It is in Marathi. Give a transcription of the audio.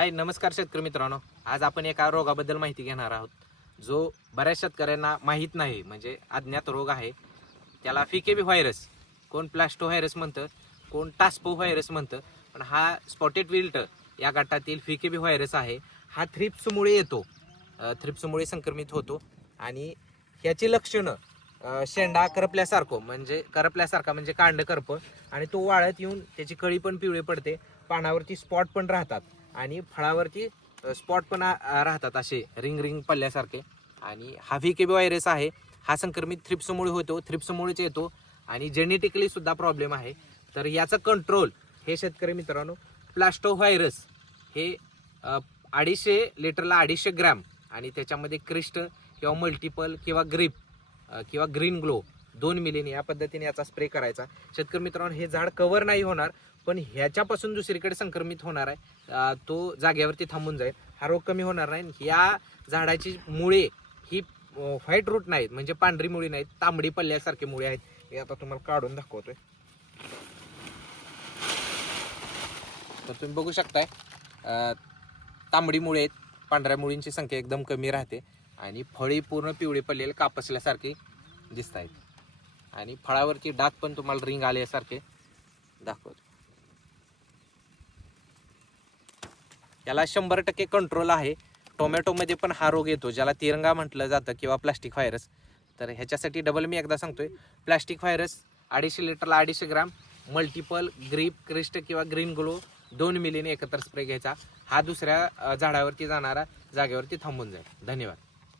हाय नमस्कार शेतकरी मित्रांनो. आज आपण एका रोगाबद्दल माहिती घेणार आहोत. जो बऱ्याच शेतकऱ्यांना माहीत नाही म्हणजे अज्ञात रोग आहे. त्याला फिकेबी व्हायरस कोण प्लास्टो व्हायरस म्हणतं कोण टास्पो व्हायरस म्हणतं पण हा स्पॉटेड विल्ट या गटातील फिकेबी व्हायरस आहे. हा थ्रिप्समुळे येतो. थ्रिप्समुळे संक्रमित होतो. आणि ह्याची लक्षणं शेंडा करपल्यासारखं म्हणजे करपल्यासारखा म्हणजे कांड करप आणि तो वाळत येऊन त्याची कळी पण पिवळी पडते. पानावरती स्पॉट पण राहतात. आणि फळावरती स्पॉट पण राहतात असे रिंग रिंग पडल्यासारखे. आणि हा व्हीकेबी व्हायरस आहे. हा संक्रमित थ्रिप्समुळे होतो. थ्रिप्समुळेच येतो. आणि जेनेटिकली सुद्धा प्रॉब्लेम आहे. तर याचं कंट्रोल हे शेतकरी मित्रांनो प्लास्टो व्हायरस हे अडीचशे लिटरला अडीचशे ग्रॅम आणि त्याच्यामध्ये क्रिस्ट किंवा मल्टिपल किंवा ग्रीप किंवा ग्रीन ग्लो दोन मिलीने या पद्धतीने याचा स्प्रे करायचा. शेतकरी मित्रांनो हे झाड कव्हर नाही होणार पण ह्याच्यापासून दुसरीकडे संक्रमित होणार आहे. तो जागेवरती थांबून जाईल. हा रोग कमी होणार नाही. या झाडाची मुळे ही व्हाईट रूट नाहीत म्हणजे पांढरी मुळी नाहीत तांबडी पल्ल्यासारखी मुळे आहेत. हे आता तुम्हाला काढून दाखवतोय. तर तुम्ही बघू शकताय तांबडी मुळे आहेत. पांढऱ्या मुळींची संख्या एकदम कमी राहते. आणि फळी पूर्ण पिवळी पडलेली कापसल्यासारखी दिसत आहेत आणि फळावरची डाग पण तुम्हाला रिंग आल्यासारखे दाखवतो. याला शंभर टक्के कंट्रोल आहे. टोमॅटोमध्ये पण हा रोग येतो ज्याला तिरंगा म्हटलं जातं किंवा प्लास्टिक व्हायरस तर ह्याच्यासाठी डबल मी एकदा सांगतोय प्लास्टिक व्हायरस अडीचशे लिटरला अडीचशे ग्राम मल्टिपल ग्रीप क्रिस्ट किंवा ग्रीन ग्लो दोन मिलीने एकत्र स्प्रे घ्यायचा. हा दुसऱ्या झाडावरती जाणारा जागेवरती थांबून जाईल. धन्यवाद.